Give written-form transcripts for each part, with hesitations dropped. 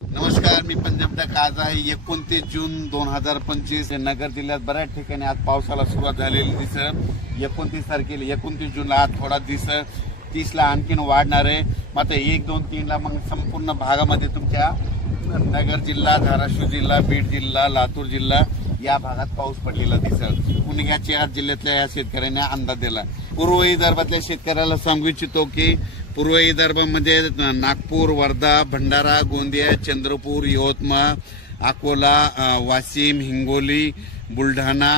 नमस्कार, मी पंजाबटक. आज आहे 29 जून 2025. नगर जिल्ह्यात बऱ्याच ठिकाणी आज पावसाला सुरुवात झालेली दिसत. 29 तारखेला 29 जूनला आज थोडा दिसत, 30ला आणखीन वाढणार आहे. मात्र 1, 2, 3ला मग संपूर्ण भागामध्ये तुमच्या नगर जिल्हा, धाराशिव जिल्हा, बीड जिल्हा, लातूर जिल्हा या भागात पाऊस पडलेला दिसत. म्हणून या 4 जिल्ह्यातल्या या शेतकऱ्यांनी अंदाज दिला. पूर्व विदर्भातल्या शेतकऱ्याला सांगू इच्छितो की पूर्व विदर्भामध्ये नागपूर, वर्धा, भंडारा, गोंदिया, चंद्रपूर, यवतमाळ, अकोला, वाशिम, हिंगोली, बुलढाणा,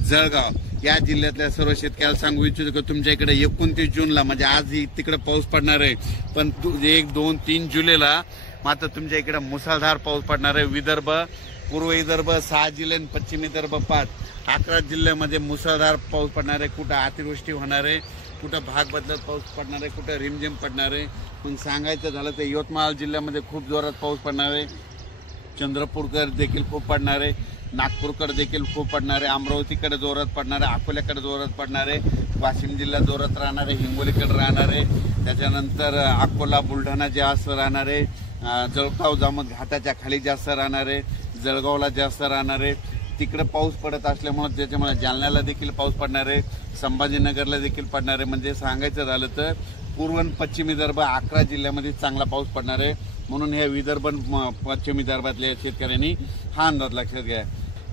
जळगाव या जिल्ह्यातल्या सर्व शेतकऱ्याला सांगू इच्छितो की तुमच्या इकडे 29 जूनला म्हणजे आज तिकडे पाऊस पडणार आहे. पण 1, 2, 3 जुलैला मात्र तुमच्या इकडे मुसळधार पाऊस पडणार आहे. विदर्भ, पूर्व विदर्भ 6 जिल्हे, पश्चिम विदर्भ 5, 11 जिल्ह्यामध्ये मुसळधार पाऊस पडणार आहे. कुठं अतिवृष्टी होणार आहे, कुठं भाग बदलत पाऊस पडणार आहे, कुठं रिमझिम पडणार आहे. पण सांगायचं झालं तर यवतमाळ जिल्ह्यामध्ये खूप जोरात पाऊस पडणार आहे. चंद्रपूरकडे देखील खूप पडणार आहे, नागपूरकडे देखील खूप पडणार आहे, अमरावतीकडे जोरात पडणार आहे, अकोल्याकडे जोरात पडणार आहे, वाशिम जिल्ह्यात जोरात राहणार आहे, हिंगोलीकडे राहणार आहे, त्याच्यानंतर अकोला, बुलढाणा जास्त राहणार आहे, जळगाव जामोद घाटाच्या खाली जास्त राहणार आहे, जळगावला जास्त राहणार आहे. तिकडे पाऊस पडत असल्यामुळे त्याच्यामुळे जालन्याला देखील पाऊस पडणार आहे, संभाजीनगरला देखील पडणार आहे. म्हणजे सांगायचं झालं तर पूर्व आणि पश्चिम विदर्भ 11 जिल्ह्यामध्ये चांगला पाऊस पडणार आहे. म्हणून हे विदर्भ पश्चिम विदर्भातल्या शेतकऱ्यांनी हा अंदाज लक्षात घ्या.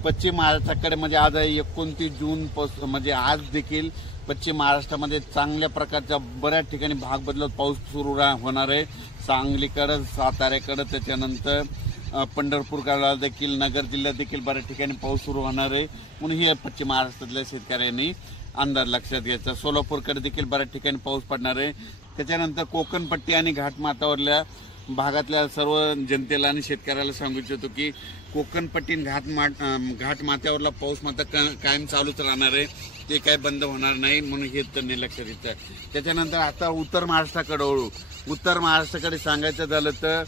पश्चिम महाराष्ट्राकडे म्हणजे आज आहे 29 जून म्हणजे आज देखील पश्चिम महाराष्ट्रामध्ये चांगल्या प्रकारच्या बऱ्याच ठिकाणी भाग बदलत पाऊस सुरू होणार आहे. सांगलीकडं, साताऱ्याकडं, त्याच्यानंतर पंढरपूरकडे देखील, नगर जिल्ह्यात देखील बऱ्याच ठिकाणी पाऊस सुरू होणार आहे. म्हणून ही पश्चिम महाराष्ट्रातल्या शेतकऱ्यांनी अंदाज लक्षात घ्यायचा. सोलापूरकडे देखील बऱ्याच ठिकाणी पाऊस पडणार आहे. त्याच्यानंतर कोकणपट्टी आणि घाटमाथ्यावरल्या भागातल्या सर्व जनतेला आणि शेतकऱ्याला सांगू इच्छितो की कोकणपट्टी घाटमाथ्यावरला पाऊस मात्र कायम चालूच राहणार आहे, ते काय बंद होणार नाही. म्हणून हे त्यांनी लक्षात घ्यायचं. त्याच्यानंतर आता उत्तर महाराष्ट्राकडे वळू. उत्तर महाराष्ट्राकडे सांगायचं झालं तर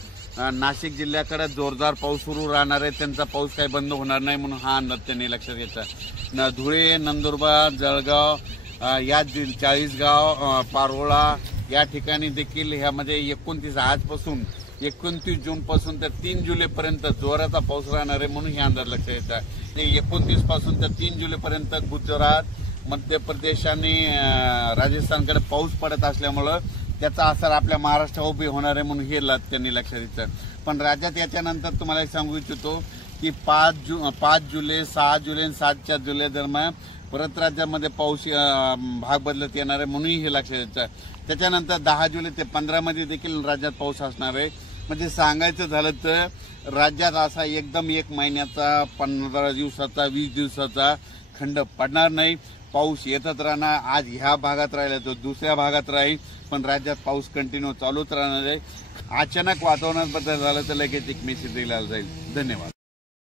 नाशिक जिल्ह्याकडे जोरदार पाऊस सुरू राहणार आहे, त्यांचा पाऊस काही बंद होणार नाही. म्हणून हा अंदाज त्यांनी लक्षात घ्यायचा. धुळे, नंदुरबार, जळगाव या 40गाव, पारोळा या ठिकाणी देखील ह्यामध्ये 29 आजपासून 29 जून पासून तर 3 जुलैपर्यंत जोराचा पाऊस राहणार आहे. म्हणून हे अंदाज लक्षात घ्यायचा. 29 पासून तर 3 जुलैपर्यंत गुजरात, मध्य प्रदेश आणि राजस्थानकडे पाऊस पडत असल्यामुळं त्याचा असर आपल्या महाराष्ट्रावर उभी होणार आहे. म्हणून हे त्यांनी लक्षात घ्यायचं. पण राज्यात याच्यानंतर तुम्हाला सांगू इच्छितो की 5 जुलै, 6 जुलै आणि 7 जुलै दरम्यान परत राज्यामध्ये पाऊस भाग बदलत येणार आहे. म्हणून हे लक्षात घ्यायचं. त्याच्यानंतर 10 जुलै ते 15 मध्ये देखील राज्यात पाऊस असणार आहे. म्हणजे सांगायचं झालं तर राज्यात असा एकदम 1 महिन्याचा, 15 दिवसाचा, 20 दिवसाचा खंड पडणार नाही. पाऊस येतच राहणार. आज ह्या भागात राहिला तर दुसऱ्या भागात राहील, पण राज्यात पाऊस कंटिन्यू चालूच राहणार आहे. अचानक वातावरणात बदल झाला तर लगेच एक मेसेज दिला जाईल. धन्यवाद.